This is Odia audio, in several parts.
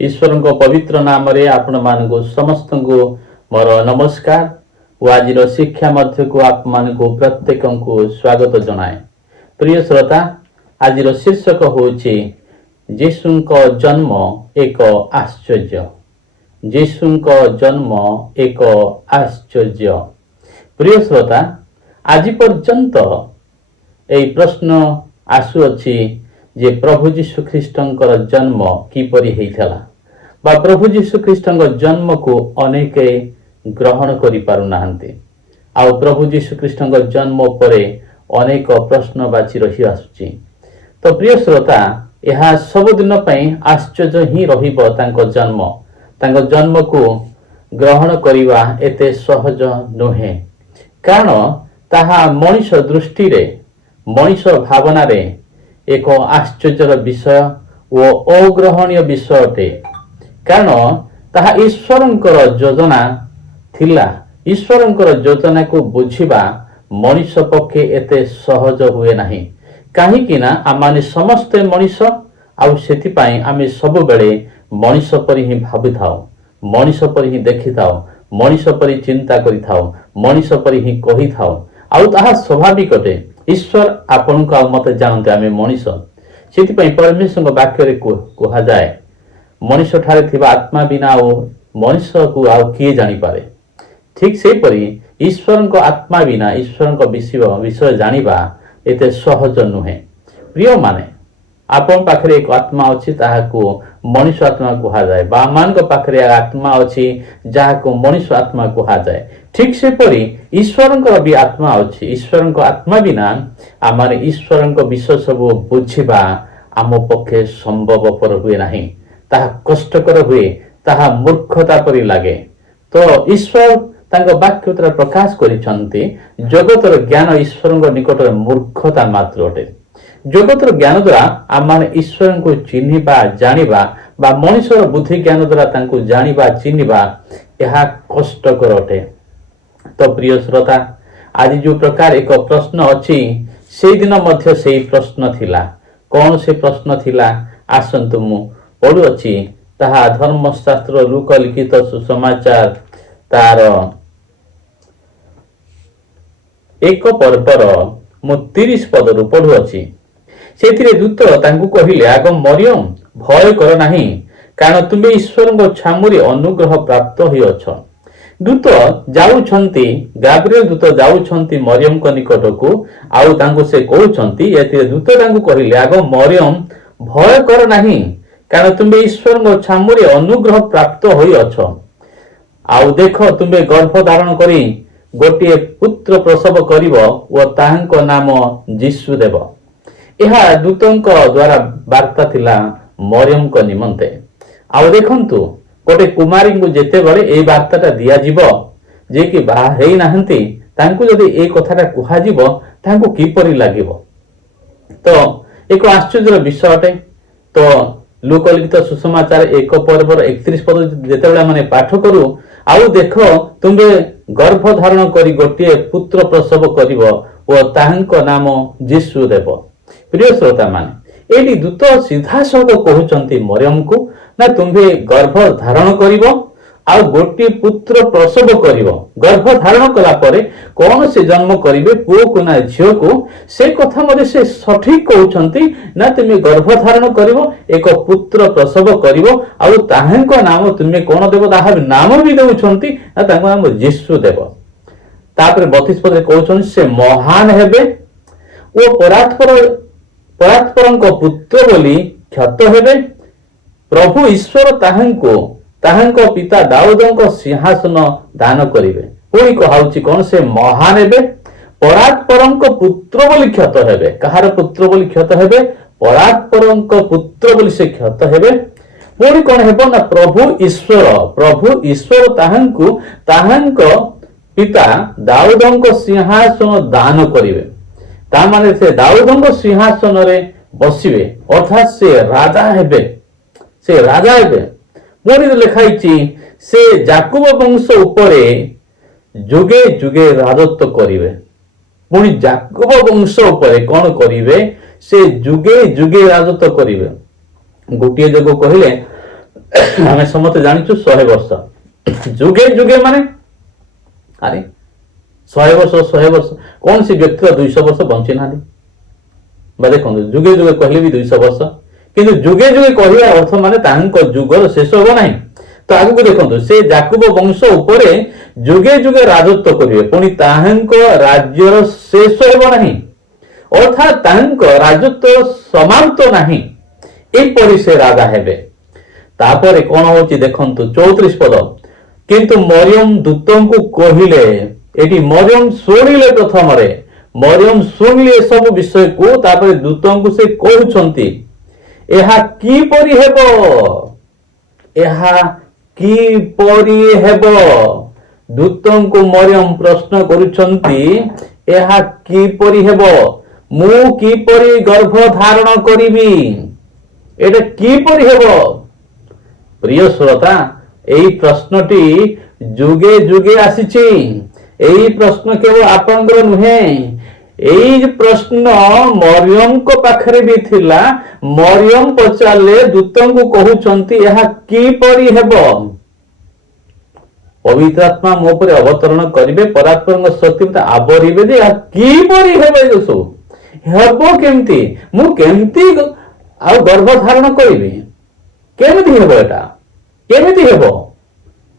ईश्वर को पवित्र नाम रे आपण मानक समस्त को मोर नमस्कार और आज शिक्षा मध्य को आप मान को प्रत्येक को स्वागत जनाए। प्रिय श्रोता, आज शीर्षक होछि यीशु को जन्म एक आश्चर्य। यीशु को जन्म एक आश्चर्य। प्रिय श्रोता, आज पर्यंत ए प्रश्न आसुअछि जे प्रभु जीशु ख्रीष्टंकर जन्म किपरि हेइथला बा प्रभु जीशु ख्रीष्टंकर जन्म को अनेक ग्रहण करि पारु नाहंती। आ प्रभु जीशु ख्रीष्टंकर जन्म परे अनेक प्रश्नवाची रही आसुची। तो प्रिय श्रोता, यह सब दिन पई आश्चर्य ही रहिबो तांको जन्म को ग्रहण करिवा एते सहज नुहे, कारण ताहा मनुष्य दृष्टि रे मनुष्य भावना रे एक आश्चर्यर विषय वो अग्रहणीय विषय अटे, कारण ताहा ईश्वरंकर योजना थिला। ईश्वरंकर योजना को बुझिबा मनुष्य पक्षे एते सहज हुए नाही, काहीकि ना आमाने समस्ते मनुष्य आउ सेति पई आमे सब बेले मनुष्य परि ही भाबि थाओ, मनुष्य परि ही देखि थाओ, मनुष्य परि चिंता करि थाओ, मनुष्य परि ही कहि थाओ। आउ ताहा स्वाभाविक अटे। ईश्वर आपण को मत जानते आमे मनुष्य, सेति पई परमेश्वर वाक्य रे कहा जाए मनुष्य ठारे थिबा आत्मा बिना ओ मनुष्य को आउ किए जानि पारे। ठीक से परि ईश्वर को आत्मा बिना ईश्वर को विषय जानिबा एते सहज नुहे। प्रिय माने, आपण पाखरे एक आत्मा अछि ताहाको मनुष्य आत्मा कहा जाए, बा मान को पाखरे आत्मा अछि जाहाको मनुष्य आत्मा कहा जाए। ठीक से परि ईश्वर को भी आत्मा अछि। ईश्वर को आत्मा बिना आमार ईश्वर को विषय सब बुझिबा आम पक्षे संभवपर हुए नाही, ताहा कष्टकर हुए, ताहा मूर्खता परि लागे। तो ईश्वर तांको वाक्य द्वारा प्रकाश करिसंती जगतर ज्ञान ईश्वर निकट मूर्खता मात्र अटे। जगतर ज्ञान द्वारा आमाने ईश्वर को चिन्हिबा जानिबा बा मनुष्य बुद्धि ज्ञान द्वारा तांको जानिबा चिन्हिबा यह कष्टकर अटे। तो प्रिय श्रोता, आज जो प्रकार एक प्रश्न अछि से दिन मध्य से प्रश्न थिला। कौन से प्रश्न थिला आसंतु मु पढु अछि ताहा धर्मशास्त्र लूक लिखित सुसमाचार तार एक पर्वर मु 30 पदरु पढु अछि। सेथिरे दूत तांकु कहिले, आग मरियम भय कर नाही, कारण तुमे ईश्वर को छामुरी अनुग्रह प्राप्त होई अछ। दूत जाउछंती, गाब्रिएल दूत जाउछंती मरियम को निकट को, आउ तांकु से कहउछंती, एथिरे दूत तांकु कहिले, आग मरियम भय कर नाही, कारण तुमे ईश्वर को छामुरी अनुग्रह प्राप्त होई अछ। आउ देख, तुमे गर्भ धारण करी गोटे पुत्र प्रसव करिव ओ ताहांको नाम यीशु देव। यह दूतंक द्वारा वार्ता थिला मरियम को निमंते। आउ देखंतु, गोटे कुमारी को जेते बळे ए वार्ताटा दिया जिवो जे कि बाहा हेई नाहंती, तांकु जदि ए कथाटा कुहा जिवो तांकु किपरि लागिवो। तो एक आश्चर्यर विषय अटे। तो लूक लिखित सुसमाचार एक पर्वर 31 पद जेतेबेला माने पाठ करू, आउ देख, तुमे गर्भ धारण करी गोटे पुत्र प्रसव करिव ओ ताहांको नाम यीशु देव। प्रिय श्रोता माने, एली दूत सीधा सड़क कहउचंती मरियम को, ना तुम्हे गर्भ धारण करिवो आ गोटे पुत्र प्रसव करिवो। गर्भ धारण कला परे कौन से जन्म करिवे, पुओ को ना झियो को, से कथा मध्ये से सठिक कहउचंती, ना तुमे गर्भ धारण करिवो, एक पुत्र प्रसव करिवो, आ ताहांको नाम तुमे कोन देबो, ताहार नाम भी देउछंती, ना तांको नाम यीशु देव। तापर 32 पदे कहउछंती, से महान हेबे ओ परात्परंको पुत्र बोली ख्यात हेबे। प्रभु ईश्वर ताहांको पिता दाऊदंको सिंहासन दान करिवे। पुणी कहाउची कौन, से महान हेबे, परात्परंको पुत्र बोली ख्यात हेबे। कहार पुत्र बोली ख्यात हेबे? परात्परंको पुत्र बोली से ख्यात हेबे। पुणी कौन हेबो ना, प्रभु ईश्वर ताहांको पिता दाऊदंको सिंहासन दान करिवे। ता माने से दाऊदंको सिंहासन रे बसिवे, अर्थात से राजा हेबे। पुणी लिखाइछि, से याकूब वंश उपरे जुगे जुगे राजत्व करिवे। पुणी याकूब वंश उपरे कौन करिवे, से जुगे जुगे राजत्व करिवे। गोटे जग कहले आम समस्त जाचु 100 वर्ष जुगे जुगे माने अरे 100 वर्ष कौन सी व्यक्ति 200 वर्ष बंची ना देखो जुगे जुगे कहले भी 200 वर्ष किंतु जुगे जुगे कहवा अर्थ माने जुगर शेष हो ना तो आगु देखो से जाकुब वंश उपरे जुगे जुगे राजत्व करेंगे पुणी राज्यर शेष हो ना अर्थात राजत्व समाप्त नहीं एपरी से राजा हेबे तापर कौन हो देखंतु 34 पद किंतु मरियम दूतों को कहिले एटी मरियम शुणिले प्रथम मरियम शुणिले सब विषय को तापर दूतों को से कहउछंती एहा की परी हेबो एहा की परी हेबो दूतों को मरियम प्रश्न करुछंती एहा की परी हेबो मु की परी गर्भ धारण करिबी एटा की परी हेबो प्रिय श्रोता एई प्रश्नटी जुगे जुगे आसीछि एई प्रश्न केवल आपनकर नुहे एई प्रश्न मरियम को पाखरे भी थिला मरियम पचाले दूतों को कहउछंती एहा की परी हेबो पवित्र आत्मा मो पर अवतरण करिवे परात्पर शक्ति मते आवरिवे जे एहा की परी हेबे जोसो हेबो केमती मु केमती आ गर्भ धारण करिवे केमिति हेबो एटा केमिति हेबो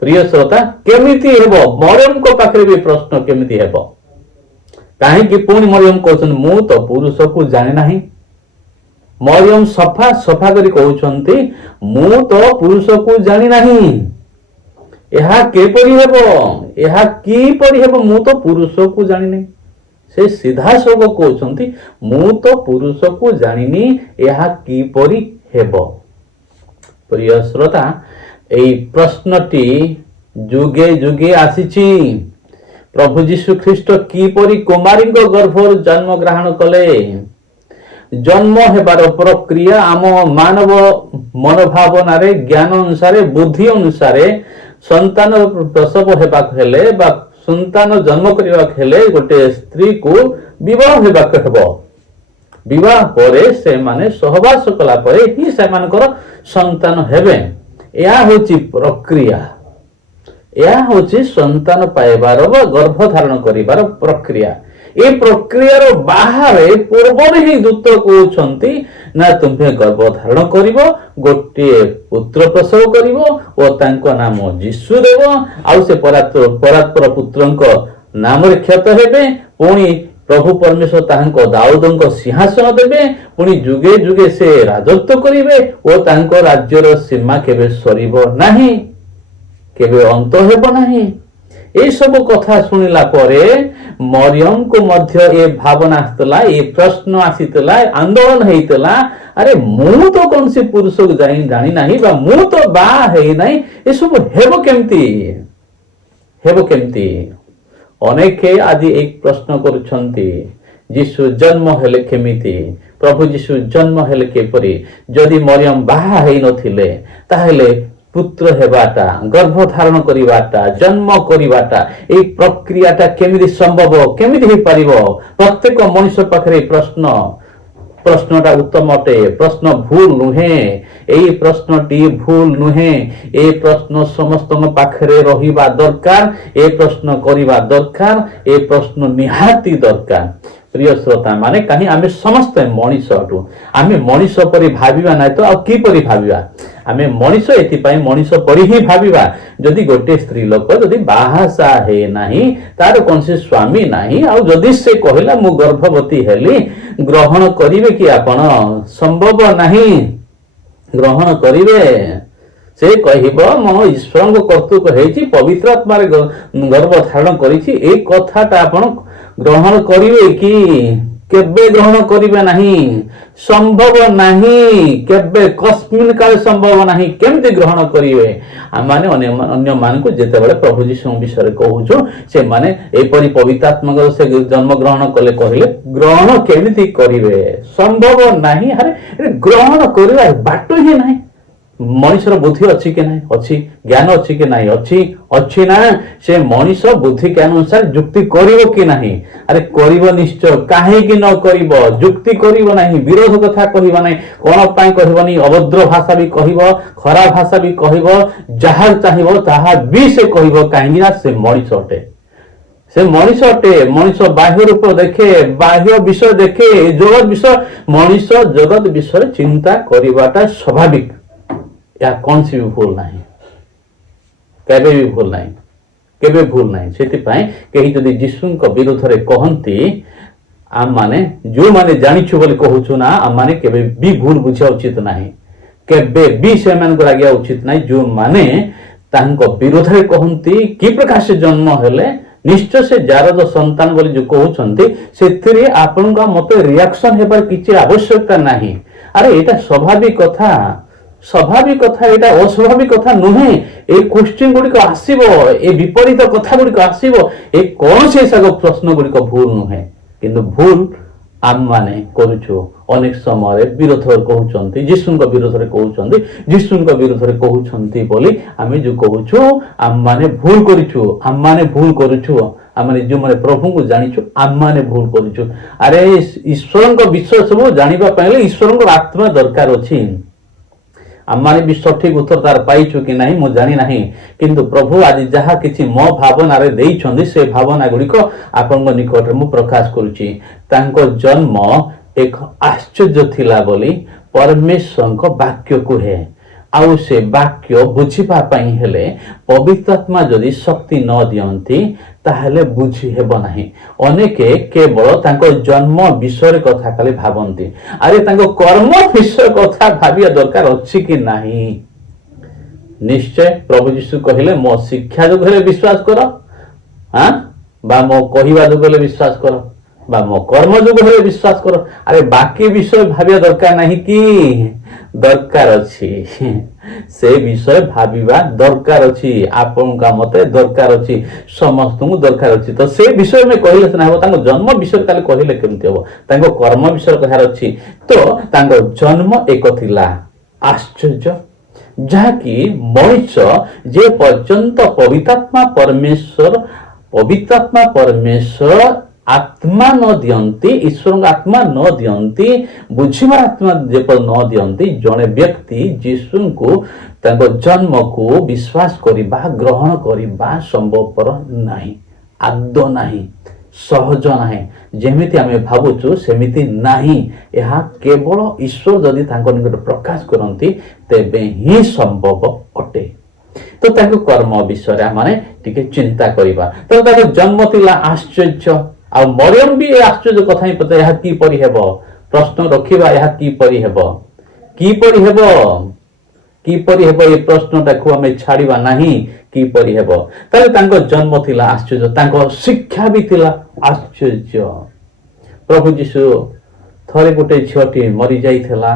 प्रिय श्रोता केमिति हेबो मरियम को पाखरे भी प्रश्न केमिति हेबो काहे कि पुणी मरियम कहउछन मु तो पुरुष को जाने नाही मरियम सफा सफा करी कहउछंती मु तो पुरुष को जानि नाही एहा के परि हेबो एहा की परि हेबो मु तो पुरुष को जानि नाही से सीधा सब कहउछंती मु तो पुरुष को जानिनी एहा की परि हेबो प्रिय श्रोता एई प्रश्नटी जुगे जुगे आसीछि प्रभु जीशु ख्रीस्ट की परि कुमारी गर्भर जन्म ग्रहण कले जन्म हेबार प्रक्रिया आम मानव मनोभावना रे ज्ञान अनुसार बुद्धि अनुसार संतान प्रसव हेबाक हेले बा संतान जन्म करबाक हेले गोटे स्त्री को विवाह हेबाक हेबो विवाह परे से माने सहवास कला परे ही से मानकर संतान हेबे या होची प्रक्रिया या होची संतान पाइबार व गर्भ धारण करिबार प्रक्रिया ए प्रक्रियार बाहर पूर्व ही दूत कहउछंती ना तुम्हें गर्भ धारण करिवो गोटे पुत्र प्रसव करिवो ओ तांको नाम यीशु देवो आउ से परात्पर पुत्रंक नाम रे ख्यात हेबे पुणी प्रभु परमेश्वर तांको दाऊदंको सिंहासन देबे पुणी जुगे जुगे से राजत्व करिवे ओ तांको राज्यर सीमा केबे सरिबो नाही केबे अंत हेबो नाही ए सब कथा सुनिला परे मरियम को मध्य ए भावना आसतला ए प्रश्न आसीतला आंदोलन हेतला अरे मु तो कौन से पुरुष को जानी नाही बा मु तो बा हे नाही ए सब हेबो केमती अनेक आज एक प्रश्न करुछंती यीशु जन्म हेले केमिति प्रभु यीशु जन्म हेले केपरि जदि मरियम बाहा हेइ नथिले ताहेले पुत्र हेबाटा गर्भ धारण करिबाटा जन्म करिबाटा ए प्रक्रियाटा केमिति संभव केमिति हे परिबो प्रत्येक मनुष्य पाखरे प्रश्नटा उत्तम अटे प्रश्न भूल नुहे एई प्रश्नटी भूल नुहे ए प्रश्न समस्त पाखरे रहिबा दरकार ए प्रश्न करिबा दरकार ए प्रश्न निहाती दरकार प्रिय श्रोता माने कहीं आमे समस्त मनीष अटु आमे मनीष परि भाबिबा नै तो आ की परि भाबिबा आमे मनीष एति पई मनीष परि ही भाबिबा जदि गोटे स्त्री लोक जदि बाहासा हे नाही तार कोनसे स्वामी नाही आ जदि से कहिला मु गर्भवती हेली ग्रहण करिवे कि आपण संभव नाही ग्रहण करिवे से कहिबो मो ईश्वर को कर्तृत्व हेची पवित्र आत्मा रे गर्भ धारण करिछि ए कथाटा आपण ग्रहण करिवे कि केबे ग्रहण करिवे नाही संभव नाही केबे कस्मिन काल संभव नाही केमते ग्रहण करिवे माने अन्य मान को जेते बेले प्रभु जीशु विषय कहूछु से माने एपरि पवित्र आत्मा से जन्म ग्रहण कले कहिले ग्रहण केमिति करिवे संभव नाही अरे ग्रहण करिवा बाट ही नाही ମଣିଷର ବୁଦ୍ଧି ଅଛି କି ନାହିଁ? ଅଛି। ଜ୍ଞାନ ଅଛି କି ନାହିଁ? ଅଛି ନା। ସେ ମଣିଷ ବୁଦ୍ଧି ଜ୍ଞାନ ଅନୁସାରେ ଯୁକ୍ତି କରିବ କି ନାହିଁ? ଆରେ କରିବ ନିଶ୍ଚୟ। କାହିଁକି ନ କରିବ? ଯୁକ୍ତି କରିବ ନାହିଁ, ବିରୋଧ କଥା କହିବ ନାହିଁ। କଣ ପାଇଁ କହିବନି? ଅଭଦ୍ର ଭାଷା ବି କହିବ, ଖରାପ ଭାଷା ବି କହିବ, ଯାହା ଚାହିଁବ ତାହା ବି ସେ କହିବ। କାହିଁକି ନା ସେ ମଣିଷ ଅଟେ। ସେ ମଣିଷ ଅଟେ। ମଣିଷ ବାହ୍ୟ ରୂପ ଦେଖେ, ବାହ୍ୟ ବିଷୟ ଦେଖେ, ଜଗତ ବିଷୟ, ମଣିଷ ଜଗତ ବିଷୟରେ ଚିନ୍ତା କରିବାଟା ସ୍ୱାଭାବିକ। ଏହା କୌଣସି ବି ଭୁଲ ନାହିଁ, କେବେ ବି ଭୁଲ ନାହିଁ, କେବେ ଭୁଲ ନାହିଁ। ସେଥିପାଇଁ କେହି ଯଦି ଯୀଶୁଙ୍କ ବିରୁଦ୍ଧରେ କହନ୍ତି, ଆମମାନେ ଯୋଉମାନେ ଜାଣିଛୁ ବୋଲି କହୁଛୁ ନା, ଆମମାନେ କେବେ ବି ଭୁଲ ବୁଝିବା ଉଚିତ ନାହିଁ, କେବେ ବି ସେମାନଙ୍କୁ ରାଗିବା ଉଚିତ ନାହିଁ। ଯୋଉମାନେ ତାଙ୍କ ବିରୋଧରେ କହନ୍ତି କି ପ୍ରକାର ସେ ଜନ୍ମ ହେଲେ, ନିଶ୍ଚୟ ସେ ଜାରଦ ସନ୍ତାନ ବୋଲି ଯୋଉ କହୁଛନ୍ତି, ସେଥିରେ ଆପଣଙ୍କ ମତେ ରିଆକ୍ସନ ହେବାର କିଛି ଆବଶ୍ୟକତା ନାହିଁ। ଆରେ ଏଇଟା ସ୍ୱାଭାବିକ କଥା, ସ୍ୱାଭାବିକ କଥା, ଏଇଟା ଅସ୍ୱାଭାବିକ କଥା ନୁହେଁ। এই କୋଶ୍ଚିନ୍ ଗୁଡ଼ିକ ଆସିବ, ଏ ବିପରୀତ କଥା ଗୁଡ଼ିକ ଆସିବ, ଏ କୌଣସି ପ୍ରଶ୍ନ ଗୁଡ଼ିକ ଭୁଲ ନୁହେଁ। କିନ୍ତୁ ଭୁଲ ଆମମାନେ କରୁଛୁ। ଅନେକ ସମୟରେ ବିରୋଧ କହୁଛନ୍ତି, ଯୀଶୁଙ୍କ ବିରୋଧରେ କହୁଛନ୍ତି, ଯୀଶୁଙ୍କ ବିରୋଧରେ କହୁଛନ୍ତି ବୋଲି ଆମେ ଯୋଉ କହୁଛୁ, ଆମମାନେ ଭୁଲ କରିଛୁ, ଆମମାନେ ଭୁଲ କରୁଛୁ। ଆମେ ଯୋଉମାନେ ପ୍ରଭୁଙ୍କୁ ଜାଣିଛୁ, ଆମମାନେ ଭୁଲ କରୁଛୁ। ଆରେ ଈଶ୍ୱରଙ୍କ ବିଷୟ ସବୁ ଜାଣିବା ପାଇଁ ହେଲେ ଈଶ୍ୱରଙ୍କର ଆତ୍ମା ଦରକାର ଅଛି। ଆମମାନେ ବି ସଠିକ ଉତ୍ତର ତାର ପାଇଛୁ କି ନାହିଁ ମୁଁ ଜାଣି ନାହିଁ, କିନ୍ତୁ ପ୍ରଭୁ ଆଜି ଯାହା କିଛି ମୋ ଭାବନାରେ ଦେଇଛନ୍ତି, ସେ ଭାବନା ଗୁଡ଼ିକ ଆପଣଙ୍କ ନିକଟରେ ମୁଁ ପ୍ରକାଶ କରୁଛି। ତାଙ୍କ ଜନ୍ମ ଏକ ଆଶ୍ଚର୍ଯ୍ୟ ଥିଲା ବୋଲି ପରମେଶ୍ୱରଙ୍କ ବାକ୍ୟ କୁହେ। ଆଉ ସେ ବାକ୍ୟ ବୁଝିବା ପାଇଁ ହେଲେ ପବିତ୍ର ଆତ୍ମା ଯଦି ଶକ୍ତି ନ ଦିଅନ୍ତି, ତାହେଲେ ବୁଝି ହେବ ନାହିଁ। ଅନେକ କେବଳ ତାଙ୍କ ଜନ୍ମ ବିଷୟରେ କଥା ଖାଲି ଭାବନ୍ତି। ଆରେ ତାଙ୍କ କର୍ମ ବିଷୟ କଥା ଭାବିବା ଦରକାର ଅଛି କି ନାହିଁ? ନିଶ୍ଚୟ ପ୍ରଭୁ ଯୀଶୁ କହିଲେ, ମୋ ଶିକ୍ଷା ଯୋଗ ହେଲେ ବିଶ୍ୱାସ କର, ବା ମୋ କହିବା ଯୋଗ ହେଲେ ବିଶ୍ୱାସ କର, ବା ମୋ କର୍ମ ଯୋଗ ହେଲେ ବିଶ୍ୱାସ କର। ଆରେ ବାକି ବିଷୟ ଭାବିବା ଦରକାର ନାହିଁ କି? ଦରକାର ଅଛି। ସେ ବିଷୟ ଭାବିବା ଦରକାର ଅଛି। ଆପଣଙ୍କ ମତେ ଦରକାର ଅଛି, ସମସ୍ତଙ୍କୁ ଦରକାର ଅଛି। ତ ସେ ବିଷୟ ଆମେ କହିଲେ ସିନା ହେବ। ତାଙ୍କ ଜନ୍ମ ବିଷୟରେ କାଲି କହିଲେ କେମିତି ହେବ? ତାଙ୍କ କର୍ମ ବିଷୟରେ କହିବାର ଅଛି। ତ ତାଙ୍କ ଜନ୍ମ ଏକ ଥିଲା ଆଶ୍ଚର୍ଯ୍ୟ, ଯାହାକି ମଣିଷ ଯେ ପର୍ଯ୍ୟନ୍ତ ପବିତ୍ରାତ୍ମା ପରମେଶ୍ୱର ଆତ୍ମା ନ ଦିଅନ୍ତି, ଈଶ୍ୱରଙ୍କ ଆତ୍ମା ନ ଦିଅନ୍ତି, ବୁଝିବାର ଆତ୍ମା ଯେପରି ନ ଦିଅନ୍ତି, ଜଣେ ବ୍ୟକ୍ତି ଯୀଶୁଙ୍କୁ ତାଙ୍କ ଜନ୍ମକୁ ବିଶ୍ୱାସ କରିବା, ଗ୍ରହଣ କରିବା ସମ୍ଭବପର ନାହିଁ, ଆଦୌ ନାହିଁ, ସହଜ ନାହିଁ। ଯେମିତି ଆମେ ଭାବୁଛୁ ସେମିତି ନାହିଁ। ଏହା କେବଳ ଈଶ୍ୱର ଯଦି ତାଙ୍କ ନିକଟରେ ପ୍ରକାଶ କରନ୍ତି, ତେବେ ହିଁ ସମ୍ଭବ ଅଟେ। ତ ତାଙ୍କ କର୍ମ ବିଷୟରେ ଆମେ ଟିକେ ଚିନ୍ତା କରିବା। ତ ତାଙ୍କ ଜନ୍ମ ଥିଲା ଆଶ୍ଚର୍ଯ୍ୟ, ଆଉ ମରିୟମ ବି ଏ ଆଶ୍ଚର୍ଯ୍ୟ କଥା ହିଁ ପଚାରେ, ଏହା କିପରି ହେବ? ପ୍ରଶ୍ନ ରଖିବା, ଏହା କିପରି ହେବ? କିପରି ହେବ? କିପରି ହେବ? ଏ ପ୍ରଶ୍ନଟାକୁ ଆମେ ଛାଡ଼ିବା ନାହିଁ। କିପରି ହେବ? ତାହେଲେ ତାଙ୍କ ଜନ୍ମ ଥିଲା ଆଶ୍ଚର୍ଯ୍ୟ, ତାଙ୍କ ଶିକ୍ଷା ବି ଥିଲା ଆଶ୍ଚର୍ଯ୍ୟ। ପ୍ରଭୁ ଯୀଶୁ ଥରେ ଗୋଟେ ଝିଅଟି ମରି ଯାଇଥିଲା,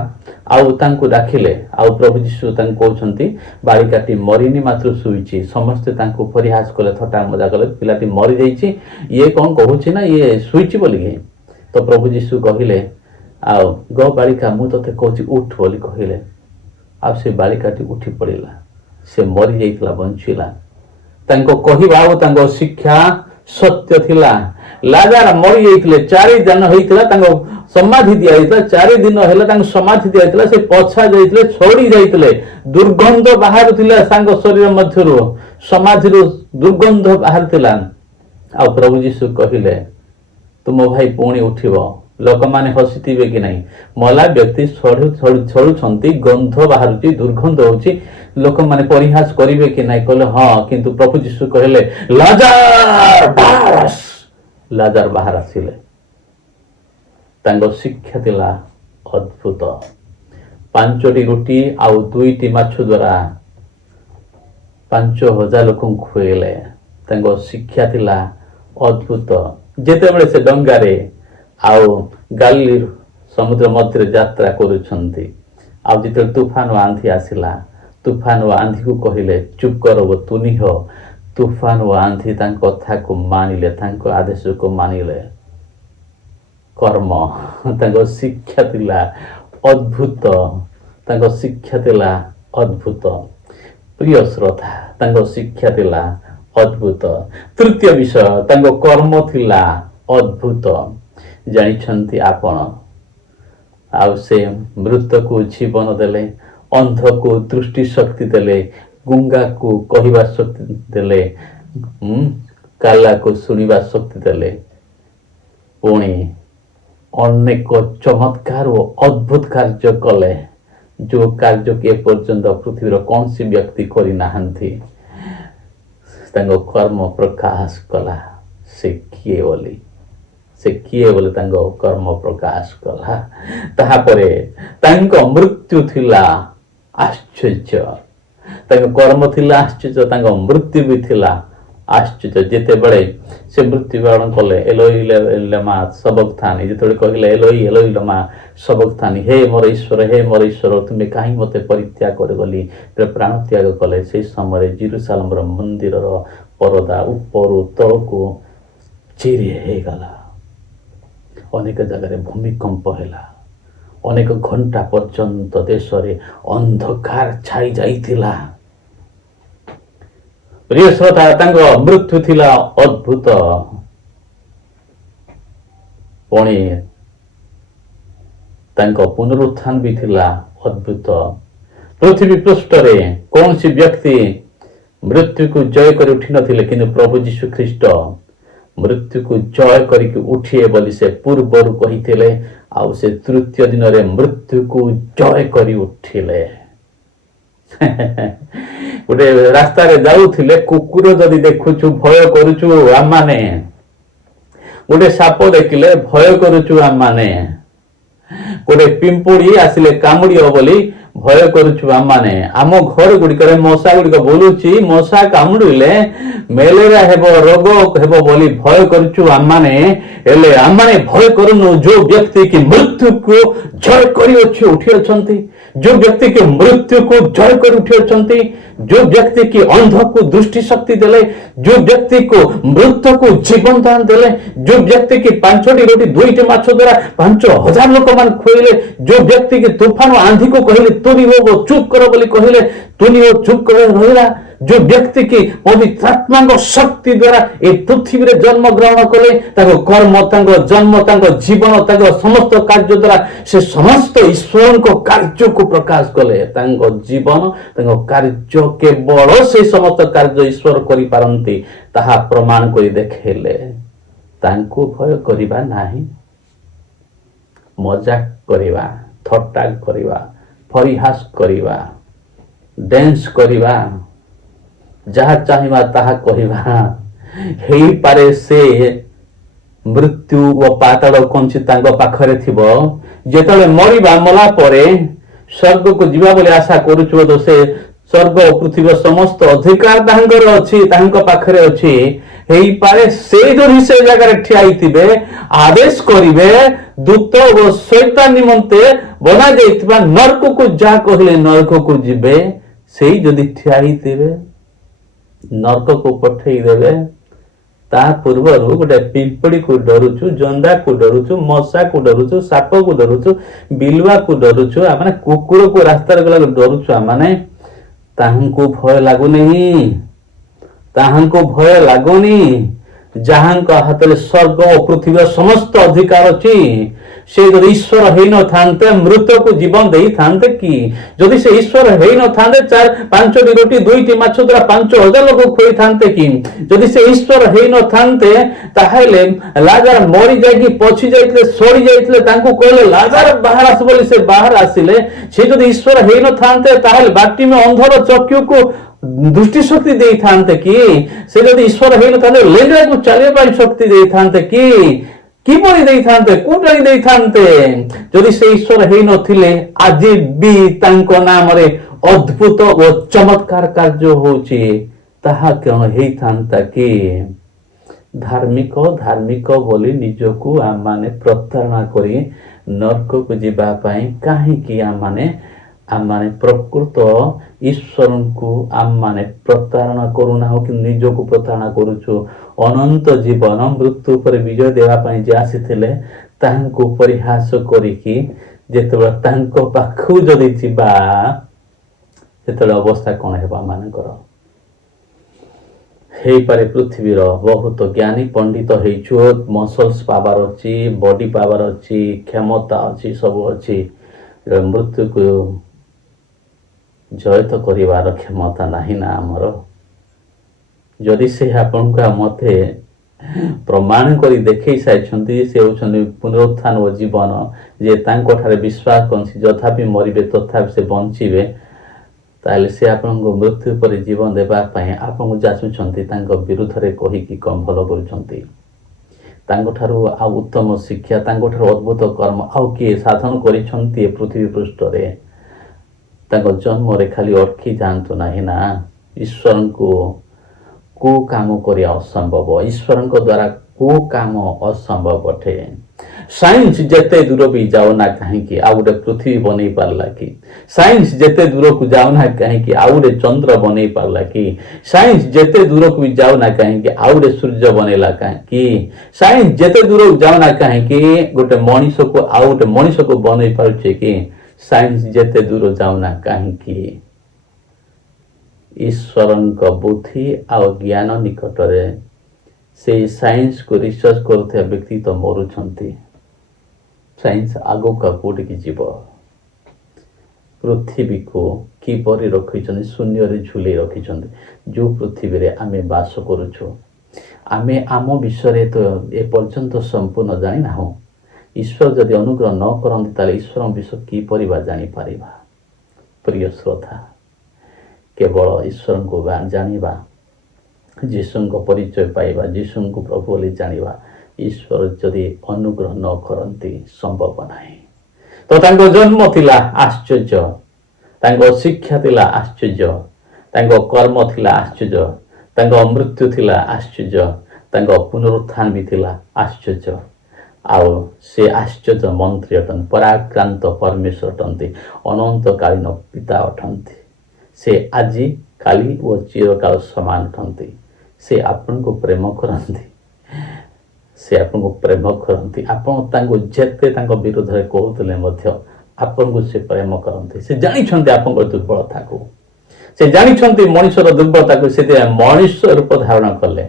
ଆଉ ତାଙ୍କୁ ଡାକିଲେ, ଆଉ ପ୍ରଭୁ ଯୀଶୁ ତାଙ୍କୁ କହୁଛନ୍ତି, ବାଳିକାଟି ମରିନି, ମାତ୍ର ଶୋଇଛି। ସମସ୍ତେ ତାଙ୍କୁ ପରିହାସ କଲେ, ଥଟ୍ଟା ମଜା କଲେ, ପିଲାଟି ମରିଯାଇଛି, ଇଏ କଣ କହୁଛି ନା ଇଏ ଶୋଇଛି ବୋଲିକି। ତ ପ୍ରଭୁ ଯୀଶୁ କହିଲେ, ଆଉ ଗ ବାଳିକା, ମୁଁ ତତେ କହୁଛି ଉଠ ବୋଲି କହିଲେ। ଆଉ ସେ ବାଳିକାଟି ଉଠି ପଡ଼ିଲା, ସେ ମରି ଯାଇଥିଲା, ବଞ୍ଚିଲା। ତାଙ୍କ କହିବା ଆଉ ତାଙ୍କ ଶିକ୍ଷା ସତ୍ୟ ଥିଲା। ଲାଜାର ମରି ଯାଇଥିଲେ, 4 ଦିନ ହେଇଥିଲା ତାଙ୍କ ସମାଧି ଦିଆଯାଇଥିଲା, 4 ଦିନ ହେଲା ତାଙ୍କୁ ସମାଧି ଦିଆଯାଇଥିଲା। ସେ ପଛା ଯାଇଥିଲେ, ଛଡ଼ି ଯାଇଥିଲେ, ଦୁର୍ଗନ୍ଧ ବାହାରୁଥିଲା ତାଙ୍କ ଶରୀର ମଧ୍ୟରୁ, ସମାଧିରୁ ଦୁର୍ଗନ୍ଧ ବାହାରୁଥିଲା। ଆଉ ପ୍ରଭୁ ଯୀଶୁ କହିଲେ, ତୁମ ଭାଇ ପୁଣି ଉଠିବ। ଲୋକମାନେ ହସିଥିବେ କି ନାହିଁ? ମଲା ବ୍ୟକ୍ତି ଛଳୁଛନ୍ତି, ଗନ୍ଧ ବାହାରୁଛି, ଦୁର୍ଗନ୍ଧ ହଉଛି, ଲୋକମାନେ ପରିହାସ କରିବେ କି ନାହିଁ? କହିଲେ ହଁ। କିନ୍ତୁ ପ୍ରଭୁ ଯୀଶୁ କହିଲେ, ଲାଜାର ବାହାର ଆସ। ଲାଜାର ବାହାର ଆସିଲେ। ତାଙ୍କ ଶିକ୍ଷା ଥିଲା ଅଦ୍ଭୁତ। 5ଟି ରୁଟି ଆଉ 2ଟି ମାଛ ଦ୍ୱାରା 5,000 ଲୋକଙ୍କୁ ଖୁଆଇଲେ। ତାଙ୍କ ଶିକ୍ଷା ଥିଲା ଅଦ୍ଭୁତ। ଯେତେବେଳେ ସେ ଡଙ୍ଗାରେ ଆଉ ଗାଲିଲି ସମୁଦ୍ର ମଧ୍ୟରେ ଯାତ୍ରା କରୁଛନ୍ତି, ଆଉ ଯେତେବେଳେ ତୁଫାନ ଓ ଆନ୍ଧି ଆସିଲା, ତୁଫାନ ଓ ଆନ୍ଧିକୁ କହିଲେ, ଚୁପ୍ କର ଓ ତୁନି ହୋ। ତୁଫାନ ଓ ଆନ୍ଧି ତାଙ୍କ କଥାକୁ ମାନିଲେ, ତାଙ୍କ ଆଦେଶକୁ ମାନିଲେ। କର୍ମ, ତାଙ୍କ ଶିକ୍ଷା ଥିଲା ଅଦ୍ଭୁତ। ତାଙ୍କ ଶିକ୍ଷା ଥିଲା ଅଦ୍ଭୁତ। ପ୍ରିୟ ଶ୍ରୋତା, ତାଙ୍କ ଶିକ୍ଷା ଥିଲା ଅଦ୍ଭୁତ। ତୃତୀୟ ବିଷୟ, ତାଙ୍କ କର୍ମ ଥିଲା ଅଦ୍ଭୁତ। ଜାଣିଛନ୍ତି ଆପଣ, ଆଉ ସେ ମୃତକୁ ଜୀବନ ଦେଲେ, ଅନ୍ଧକୁ ଦୃଷ୍ଟି ଶକ୍ତି ଦେଲେ, ଗୁଙ୍ଗାକୁ କହିବା ଶକ୍ତି ଦେଲେ, କାଲାକୁ ଶୁଣିବା ଶକ୍ତି ଦେଲେ, ପୁଣି ଅନେକ ଚମତ୍କାର ଓ ଅଦ୍ଭୁତ କାର୍ଯ୍ୟ କଲେ, ଯୋଉ କାର୍ଯ୍ୟକୁ ଏପର୍ଯ୍ୟନ୍ତ ପୃଥିବୀର କୌଣସି ବ୍ୟକ୍ତି କରିନାହାନ୍ତି। ତାଙ୍କ କର୍ମ ପ୍ରକାଶ କଲା ସେ କିଏ ବୋଲି, ତାଙ୍କ କର୍ମ ପ୍ରକାଶ କଲା। ତାହାପରେ ତାଙ୍କ ମୃତ୍ୟୁ ଥିଲା ଆଶ୍ଚର୍ଯ୍ୟ। ତାଙ୍କ କର୍ମ ଥିଲା ଆଶ୍ଚର୍ଯ୍ୟ, ତାଙ୍କ ମୃତ୍ୟୁ ବି ଥିଲା ଆଶ୍ଚର୍ଯ୍ୟ। ଯେତେବେଳେ ସେ ମୃତ୍ୟୁବରଣ କଲେ, ଏଲୋଇ ଲେମା ସବକ୍ତାନି, ଯେତେବେଳେ କହିଲେ ଏଲୋଇ ଏଲୋଇ ଲେମା ସବକ୍ତାନି, ହେ ମୋର ଈଶ୍ୱର ତୁମେ କାହିଁ ମୋତେ ପରିତ୍ୟାଗ କରି ବୋଲି ପ୍ରାଣ ତ୍ୟାଗ କଲେ, ସେହି ସମୟରେ ଜେରୁସାଲେମର ମନ୍ଦିରର ପରଦା ଉପରୁ ତଳକୁ ଚିରି ହେଇଗଲା। ଅନେକ ଜାଗାରେ ଭୂମିକମ୍ପ ହେଲା। ଅନେକ ଘଣ୍ଟା ପର୍ଯ୍ୟନ୍ତ ଦେଶରେ ଅନ୍ଧକାର ଛାଇ ଯାଇଥିଲା। ପ୍ରିୟ ଶ୍ରୋତା, ତାଙ୍କ ମୃତ୍ୟୁ ଥିଲା ଅଦ୍ଭୁତ, ପୁଣି ତାଙ୍କ ପୁନରୁତ୍ଥାନ ବି ଥିଲା ଅଦ୍ଭୁତ। ପୃଥିବୀ ପୃଷ୍ଠରେ କୌଣସି ବ୍ୟକ୍ତି ମୃତ୍ୟୁକୁ ଜୟ କରି ଉଠି ନଥିଲେ, କିନ୍ତୁ ପ୍ରଭୁ ଯୀଶୁ ଖ୍ରୀଷ୍ଟ ମୃତ୍ୟୁକୁ ଜୟ କରିକି ଉଠିବେ ବୋଲି ସେ ପୂର୍ବରୁ କହିଥିଲେ, ଆଉ ସେ ତୃତୀୟ ଦିନରେ ମୃତ୍ୟୁକୁ ଜୟ କରି ଉଠିଲେ। ଗୋଟେ ରାସ୍ତାରେ ଯାଉଥିଲେ, କୁକୁର ଯଦି ଦେଖୁଛୁ ଭୟ କରୁଛୁ ଆମମାନେ, ଗୋଟେ ସାପ ଦେଖିଲେ ଭୟ କରୁଛୁ ଆମମାନେ, ଗୋଟେ ପିମ୍ପୁଡି ଆସିଲେ କାମୁଡିବ ବୋଲି ଭୟ କରୁଛୁ ଆମମାନେ। ଆମ ଘର ଗୁଡିକରେ ମଶା ଗୁଡିକ ବୁଲୁଛି, ମଶା କାମୁଡିଲେ ମ୍ୟାଲେରିଆ ହେବ, ରୋଗ ହେବ ବୋଲି ଭୟ କରୁଛୁ ଆମମାନେ। ହେଲେ ଆମମାନେ ଭୟ କରୁନୁ ଯୋଉ ବ୍ୟକ୍ତି କି ମୃତ୍ୟୁକୁ ଜୟ କରି ଉଠି ଅଛନ୍ତି, ଯୋଉ ବ୍ୟକ୍ତି କି ମୃତ୍ୟୁକୁ ଜୟ କରି ଉଠି ଅଛନ୍ତି, ଯୋଉ ବ୍ୟକ୍ତି କି ଅନ୍ଧକୁ ଦୃଷ୍ଟି ଶକ୍ତି ଦେଲେ, ଯୋଉ ବ୍ୟକ୍ତି କୁ ମୃତକୁ ଜୀବନ ଦାନ ଦେଲେ, ଯୋଉ ବ୍ୟକ୍ତି କି 5ଟି ରୋଟି 2ଟି ମାଛ ଦ୍ୱାରା 5,000 ଲୋକମାନେ ଖୁଆଇଲେ, ଯୋଉ ବ୍ୟକ୍ତି କି ତୁଫାନ ଆନ୍ଧିକୁ କହିଲେ ତୁନି ହୋ ଚୁପ୍ କର ବୋଲି କହିଲେ ତୁନି ହୋ ଚୁପ୍ କରି ରହିଲା, ଯୋଉ ବ୍ୟକ୍ତି କି ପବିତ୍ରାତ୍ମାଙ୍କ ଶକ୍ତି ଦ୍ୱାରା ଏ ପୃଥିବୀରେ ଜନ୍ମ ଗ୍ରହଣ କଲେ, ତାଙ୍କ କର୍ମ, ତାଙ୍କ ଜନ୍ମ, ତାଙ୍କ ଜୀବନ, ତାଙ୍କ ସମସ୍ତ କାର୍ଯ୍ୟ ଦ୍ୱାରା ସେ ସମସ୍ତ ଈଶ୍ୱରଙ୍କ କାର୍ଯ୍ୟକୁ ପ୍ରକାଶ କଲେ। ତାଙ୍କ ଜୀବନ, ତାଙ୍କ କାର୍ଯ୍ୟ, କେବଳ ସେ ସମସ୍ତ କାର୍ଯ୍ୟ ଈଶ୍ୱର କରିପାରନ୍ତି ତାହା ପ୍ରମାଣ କରି ଦେଖେଇଲେ। ତାଙ୍କୁ ଭୟ କରିବା ନାହିଁ, ମଜାକ କରିବା, ଥଟ୍ଟା କରିବା, ପରିହାସ କରିବା, ଡ୍ୟାନ୍ସ କରିବା, ଯାହା ଚାହିଁବା ତାହା କହିବା, ହେଇପାରେ ସେ ମୃତ୍ୟୁ ଓ ପାତାଳ କଞ୍ଚି ତାଙ୍କ ପାଖରେ ଥିବ। ଯେତେବେଳେ ମଲା ପରେ ସ୍ୱର୍ଗକୁ ଯିବା ବୋଲି ଆଶା କରୁଛୁ, ତ ସେ ସ୍ୱର୍ଗ ଓ ପୃଥିବୀର ସମସ୍ତ ଅଧିକାର ତାହାଙ୍କର ଅଛି, ତାହାଙ୍କ ପାଖରେ ଅଛି। ହେଇପାରେ ସେଇଠି ସେ ଜାଗାରେ ଠିଆ ହେଇଥିବେ, ଆଦେଶ କରିବେ ଦୂତ ଓ ଶୈତାନ ନିମନ୍ତେ ବନା ଯାଇଥିବା ନରକକୁ ଯାହା କହିଲେ ନରକକୁ ଯିବେ। ସେଇ ଯଦି ଠିଆ ହେଇଥିବେ, ନରକକୁ ପଠେଇ ଦେବେ। ତା ପୂର୍ବରୁ ଗୋଟେ ପିମ୍ପୁଡିକୁ ଡରୁଛୁ, ଜନ୍ଦାକୁ ଡରୁଛୁ, ମଶାକୁ ଡରୁଛୁ, ସାପକୁ ଡରୁଛୁ, ବିଲୁଆକୁ ଡରୁଛୁ, ଆମେ କୁକୁରକୁ ରାସ୍ତାରେ ଗଲାକୁ ଡରୁଛୁ, ଆମେ ତାହାଙ୍କୁ ଭୟ ଲାଗୁନି, ତାହାଙ୍କୁ ଭୟ ଲାଗୁନି। ଯାହାଙ୍କ ହାତରେ ସ୍ୱର୍ଗ ଓ ପୃଥିବୀର ସମସ୍ତ ଅଧିକାର ଅଛି, ସେ ଯଦି ଈଶ୍ୱର ହେଇନଥାନ୍ତେ ମୃତକୁ ଜୀବନ ଦେଇଥାନ୍ତେ କି? ଯଦି ସେ ଈଶ୍ୱର ହେଇନଥାନ୍ତେ 5ଟି ରୋଟି 2ଟି ମାଛ ଦ୍ୱାରା 5,000 ଲୋକ ଖୁଆଇଥାନ୍ତେ କି? ଯଦି ସେ ଈଶ୍ୱର ହେଇନଥାନ୍ତେ ତାହେଲେ ଲାଜାର ମରି ଯାଇକି ପଚି ଯାଇଥିଲେ, ସରି ଯାଇଥିଲେ, ତାଙ୍କୁ କହିଲେ ଲାଜାର ବାହାର ଆସ ବୋଲି ସେ ବାହାର ଆସିଲେ। ସେ ଯଦି ଈଶ୍ୱର ହେଇନଥାନ୍ତେ ତାହେଲେ ବାଟିମେ ଅନ୍ଧର ଚକ୍ଷୁକୁ ଦୃଷ୍ଟି ଶକ୍ତି ଦେଇଥାନ୍ତେ କି? ସେ ଯଦି ଈଶ୍ୱର ହେଇନଥାନ୍ତେ ଲେଙ୍ଗାକୁ ଚାଲିବା ପାଇଁ ଶକ୍ତି ଦେଇଥାନ୍ତେ କି? କିପରି ଦେଇଥାନ୍ତେ, କୋଉଟାରେ ଦେଇଥାନ୍ତେ? ଯଦି ସେ ଈଶ୍ୱର ହେଇନଥିଲେ ଆଜି ବି ତାଙ୍କ ନାମରେ ଅଦ୍ଭୁତ ଓ ଚମତ୍କାର କାର୍ଯ୍ୟ ହଉଛି, ତାହା କଣ ହେଇଥାନ୍ତା କି? ଧାର୍ମିକ ବୋଲି ନିଜକୁ ଆମମାନେ ପ୍ରତାରଣା କରି ନରକକୁ ଯିବା ପାଇଁ କାହିଁକି ଆମମାନେ ପ୍ରକୃତ ଈଶ୍ୱରଙ୍କୁ ଆମମାନେ ପ୍ରତାରଣା କରୁନାହୁଁ, କିନ୍ତୁ ନିଜକୁ ପ୍ରତାରଣା କରୁଛୁ। ଅନନ୍ତ ଜୀବନ ମୃତ୍ୟୁ ଉପରେ ବିଜୟ ଦେବା ପାଇଁ ଯେ ଆସିଥିଲେ ତାହାଙ୍କୁ ପରିହାସ କରିକି ଯେତେବେଳେ ତାଙ୍କ ପାଖକୁ ଯଦି ଯିବା, ସେତେବେଳେ ଅବସ୍ଥା କ'ଣ ହେବ ଆମମାନଙ୍କର? ହେଇପାରେ ପୃଥିବୀର ବହୁତ ଜ୍ଞାନୀ ପଣ୍ଡିତ ହେଇଛୁ, ମସଲ୍ସ ପାୱାର ଅଛି, ବଡି ପାୱାର ଅଛି, କ୍ଷମତା ଅଛି, ସବୁ ଅଛି, ମୃତ୍ୟୁକୁ ଜୟତ କରିବାର କ୍ଷମତା ନାହିଁ ନା ଆମର? ଯଦି ସେ ଆପଣଙ୍କୁ ମତେ ପ୍ରମାଣ କରି ଦେଖେଇ ସାରିଛନ୍ତି ସେ ହେଉଛନ୍ତି ପୁନରୁତ୍ଥାନ ଓ ଜୀବନ, ଯେ ତାଙ୍କଠାରେ ବିଶ୍ୱାସ କରନ୍ତି ଯଥାପି ମରିବେ ତଥାପି ସେ ବଞ୍ଚିବେ, ତାହେଲେ ସେ ଆପଣଙ୍କୁ ମୃତ୍ୟୁ ପରେ ଜୀବନ ଦେବା ପାଇଁ ଆପଣଙ୍କୁ ଯାଚୁଛନ୍ତି, ତାଙ୍କ ବିରୁଦ୍ଧରେ କହିକି କ'ଣ ଭଲ କରୁଛନ୍ତି? ତାଙ୍କଠାରୁ ଆଉ ଉତ୍ତମ ଶିକ୍ଷା, ତାଙ୍କଠାରୁ ଅଦ୍ଭୁତ କର୍ମ ଆଉ କିଏ ସାଧନ କରିଛନ୍ତି ଏ ପୃଥିବୀ ପୃଷ୍ଠରେ? ତାଙ୍କ ଜନ୍ମରେ ଖାଲି ଅଟକି ଯାଆନ୍ତୁ ନାହିଁ ନା। ଈଶ୍ୱରଙ୍କୁ କେଉଁ କାମ କରିବା ଅସମ୍ଭବ? ଈଶ୍ୱରଙ୍କ ଦ୍ୱାରା କେଉଁ କାମ ଅସମ୍ଭବ ଅଟେ? ସାଇନ୍ସ ଯେତେ ଦୂର ବି ଯାଉନା କାହିଁକି ଆଉ ଗୋଟେ ପୃଥିବୀ ବନେଇ ପାରିଲା କି? ସାଇନ୍ସ ଯେତେ ଦୂରକୁ ଯାଉନା କାହିଁକି ଆଉ ଗୋଟେ ଚନ୍ଦ୍ର ବନେଇ ପାରିଲା କି? ସାଇନ୍ସ ଯେତେ ଦୂରକୁ ବି ଯାଉନା କାହିଁକି ଆଉ ଗୋଟେ ସୂର୍ଯ୍ୟ ବନେଇଲା କାହିଁକି? ସାଇନ୍ସ ଯେତେ ଦୂରକୁ ଯାଉନା କାହିଁକି ଗୋଟେ ମଣିଷକୁ ଆଉ ଗୋଟେ ମଣିଷକୁ ବନେଇ ପାରୁଛି କି? ସାଇନ୍ସ ଯେତେ ଦୂର ଯାଉନା କାହିଁକି ଈଶ୍ୱରଙ୍କ ବୁଦ୍ଧି ଆଉ ଜ୍ଞାନ ନିକଟରେ ସେଇ ସାଇନ୍ସକୁ ରିସର୍ଚ୍ଚ କରୁଥିବା ବ୍ୟକ୍ତି ତ ମରୁଛନ୍ତି। ସାଇନ୍ସ ଆଗକୁ କୋଉଠିକି ଯିବ? ପୃଥିବୀକୁ କିପରି ରଖିଛନ୍ତି? ଶୂନ୍ୟରେ ଝୁଲେଇ ରଖିଛନ୍ତି। ଯେଉଁ ପୃଥିବୀରେ ଆମେ ବାସ କରୁଛୁ, ଆମେ ଆମ ବିଷୟରେ ତ ଏପର୍ଯ୍ୟନ୍ତ ସମ୍ପୂର୍ଣ୍ଣ ଜାଣିନାହୁଁ। ଈଶ୍ୱର ଯଦି ଅନୁଗ୍ରହ ନ କରନ୍ତି ତାହେଲେ ଈଶ୍ୱରଙ୍କ ବିଷୟ କିପରି ବା ଜାଣିପାରିବା? ପ୍ରିୟ ଶ୍ରୋତା, କେବଳ ଈଶ୍ୱରଙ୍କୁ ଜାଣିବା, ଯୀଶୁଙ୍କ ପରିଚୟ ପାଇବା, ଯୀଶୁଙ୍କୁ ପ୍ରଭୁ ବୋଲି ଜାଣିବା, ଈଶ୍ୱର ଯଦି ଅନୁଗ୍ରହ ନ କରନ୍ତି ସମ୍ଭବ ନାହିଁ। ତ ତାଙ୍କ ଜନ୍ମ ଥିଲା ଆଶ୍ଚର୍ଯ୍ୟ, ତାଙ୍କ ଶିକ୍ଷା ଥିଲା ଆଶ୍ଚର୍ଯ୍ୟ, ତାଙ୍କ କର୍ମ ଥିଲା ଆଶ୍ଚର୍ଯ୍ୟ, ତାଙ୍କ ମୃତ୍ୟୁ ଥିଲା ଆଶ୍ଚର୍ଯ୍ୟ, ତାଙ୍କ ପୁନରୁତ୍ଥାନ ବି ଥିଲା ଆଶ୍ଚର୍ଯ୍ୟ। ଆଉ ସେ ଆଶ୍ଚର୍ଯ୍ୟ ମନ୍ତ୍ରୀ ଅଟନ୍ତି, ପରାକ୍ରାନ୍ତ ପରମେଶ୍ୱର ଅଟନ୍ତି, ଅନନ୍ତକାଳୀନ ପିତା ଅଟନ୍ତି। ସେ ଆଜି କାଲି ଓ ଚିରକାଳ ସମାନ ଅଟନ୍ତି। ସେ ଆପଣଙ୍କୁ ପ୍ରେମ କରନ୍ତି, ସେ ଆପଣଙ୍କୁ ପ୍ରେମ କରନ୍ତି। ଆପଣ ତାଙ୍କୁ ଯେତେ ତାଙ୍କ ବିରୁଦ୍ଧରେ କହୁଥିଲେ ମଧ୍ୟ ଆପଣଙ୍କୁ ସେ ପ୍ରେମ କରନ୍ତି। ସେ ଜାଣିଛନ୍ତି ଆପଣଙ୍କର ଦୁର୍ବଳତାକୁ, ସେ ଜାଣିଛନ୍ତି ମଣିଷର ଦୁର୍ବଳତାକୁ, ସେଥିପାଇଁ ମଣିଷ ରୂପ ଧାରଣ କଲେ।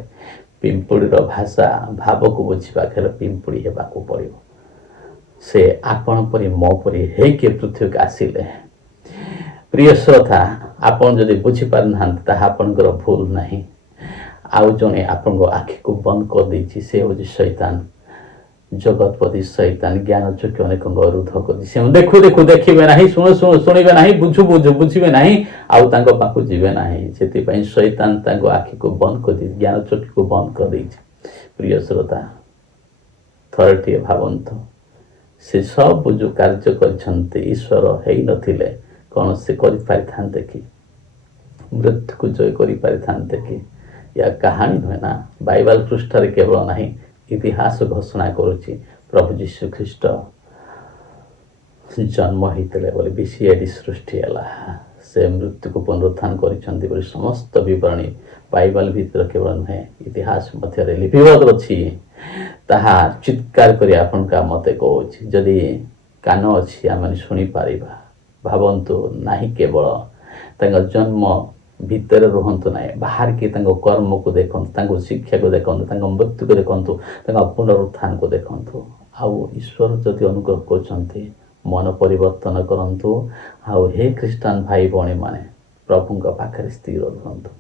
ପିମ୍ପୁଡ଼ିର ଭାଷା ଭାବକୁ ବୁଝିବା ହେଲେ ପିମ୍ପୁଡ଼ି ହେବାକୁ ପଡ଼ିବ। ସେ ଆପଣ ପରି ମୋ ପରି ହେଇକି ପୃଥିବୀକୁ ଆସିଲେ। ପ୍ରିୟ ଶ୍ରୋତା, ଆପଣ ଯଦି ବୁଝିପାରୁନାହାନ୍ତି ତାହା ଆପଣଙ୍କର ଭୁଲ ନାହିଁ। ଆଉ ଜଣେ ଆପଣଙ୍କ ଆଖିକୁ ବନ୍ଦ କରିଦେଇଛି, ସେ ହେଉଛି ଶୈତାନ, ଜଗତପତି ଶୈତାନ। ଜ୍ଞାନ ଚକ୍ଷୁ ଅନେକଙ୍କ ରୁଦ୍ଧ କରିଛି। ସେ ଦେଖୁ ଦେଖୁ ଦେଖିବେ ନାହିଁ, ଶୁଣୁ ଶୁଣୁ ଶୁଣିବେ ନାହିଁ, ବୁଝୁ ବୁଝୁ ବୁଝିବେ ନାହିଁ, ଆଉ ତାଙ୍କ ପାଖକୁ ଯିବେ ନାହିଁ। ସେଥିପାଇଁ ଶୈତାନ ତାଙ୍କ ଆଖିକୁ ବନ୍ଦ କରିଦେଇଛି, ଜ୍ଞାନ ଚକ୍ଷୁକୁ ବନ୍ଦ କରିଦେଇଛି। ପ୍ରିୟ ଶ୍ରୋତା, ଥରଟିଏ ଭାବନ୍ତୁ, ସେ ସବୁ ଯେଉଁ କାର୍ଯ୍ୟ କରିଛନ୍ତି ଈଶ୍ୱର ହେଇନଥିଲେ କ'ଣ ସେ କରିପାରିଥାନ୍ତେ କି? ମୃତ୍ୟୁକୁ ଜୟ କରିପାରିଥାନ୍ତେ କି? ୟା କାହାଣୀ ନୁହେଁ ନା, ବାଇବେଲ ପୃଷ୍ଠାରେ କେବଳ ନାହିଁ, ଇତିହାସ ଘୋଷଣା କରୁଛି ପ୍ରଭୁ ଯୀଶୁ ଖ୍ରୀଷ୍ଟ ଜନ୍ମ ହେଇଥିଲେ ବୋଲି, BC AD ସୃଷ୍ଟି ହେଲା, ସେ ମୃତ୍ୟୁକୁ ପୁନରୁତ୍ଥାନ କରିଛନ୍ତି ବୋଲି ସମସ୍ତ ବିବରଣୀ ବାଇବେଲ ଭିତରେ କେବଳ ନୁହେଁ, ଇତିହାସ ମଧ୍ୟରେ ଲିପିବଦ୍ଧ ଅଛି। ତାହା ଚିତ୍କାର କରି ଆପଣଙ୍କ ମତେ କହୁଛି, ଯଦି କାନ ଅଛି ଆମେ ଶୁଣିପାରିବା। ଭାବନ୍ତୁ, ନାହିଁ କେବଳ ତାଙ୍କ ଜନ୍ମ ଭିତରେ ରୁହନ୍ତୁ ନାହିଁ, ବାହାରିକି ତାଙ୍କ କର୍ମକୁ ଦେଖନ୍ତୁ, ତାଙ୍କ ଶିକ୍ଷାକୁ ଦେଖନ୍ତୁ, ତାଙ୍କ ମୃତ୍ୟୁକୁ ଦେଖନ୍ତୁ, ତାଙ୍କ ପୁନରୁତ୍ଥାନକୁ ଦେଖନ୍ତୁ। ଆଉ ଈଶ୍ୱର ଯଦି ଅନୁଗ୍ରହ କରୁଛନ୍ତି, ମନ ପରିବର୍ତ୍ତନ କରନ୍ତୁ। ଆଉ ହେ ଖ୍ରୀଷ୍ଟିଆନ ଭାଇ ଭଉଣୀମାନେ, ପ୍ରଭୁଙ୍କ ପାଖରେ ସ୍ଥିର ରୁହନ୍ତୁ।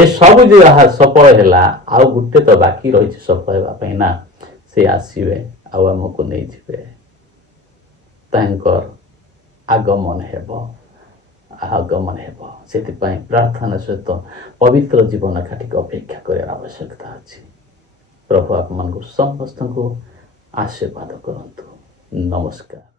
ଏସବୁ ଯେ ସଫଳ ହେଲା, ଆଉ ଗୋଟେ ତ ବାକି ରହିଛି ସଫଳ ହେବା ପାଇଁ ନା, ସେ ଆସିବେ ଆଉ ଆମକୁ ନେଇଯିବେ। ତାଙ୍କର ଆଗମନ ହେବ। ସେଥିପାଇଁ ପ୍ରାର୍ଥନା ସହିତ ପବିତ୍ର ଜୀବନ କାଟିକି ଅପେକ୍ଷା କରିବାର ଆବଶ୍ୟକତା ଅଛି। ପ୍ରଭୁ ଆପଣମାନଙ୍କୁ ସମସ୍ତଙ୍କୁ ଆଶୀର୍ବାଦ କରନ୍ତୁ। ନମସ୍କାର।